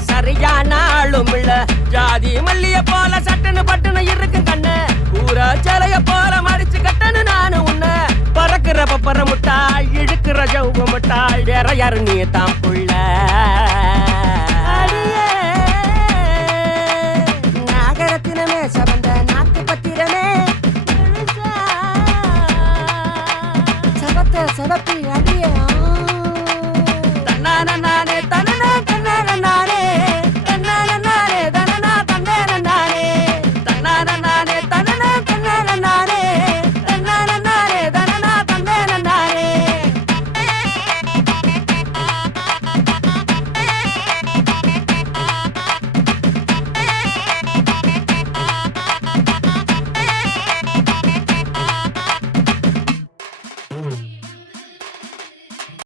சரியான ஆளும் இல்ல. ஜாதி மல்லிய போல சட்டுன்னு பட்டுன்னு இருக்கு கண்ணு. பூரா சிலைய போல மடிச்சு கட்டணு நானு உன்ன. பறக்கிற பப்பர முட்டாய், இழுக்கிற ஜவ்வு முட்டாய், வேற யாரு நீ தான் புள்ள.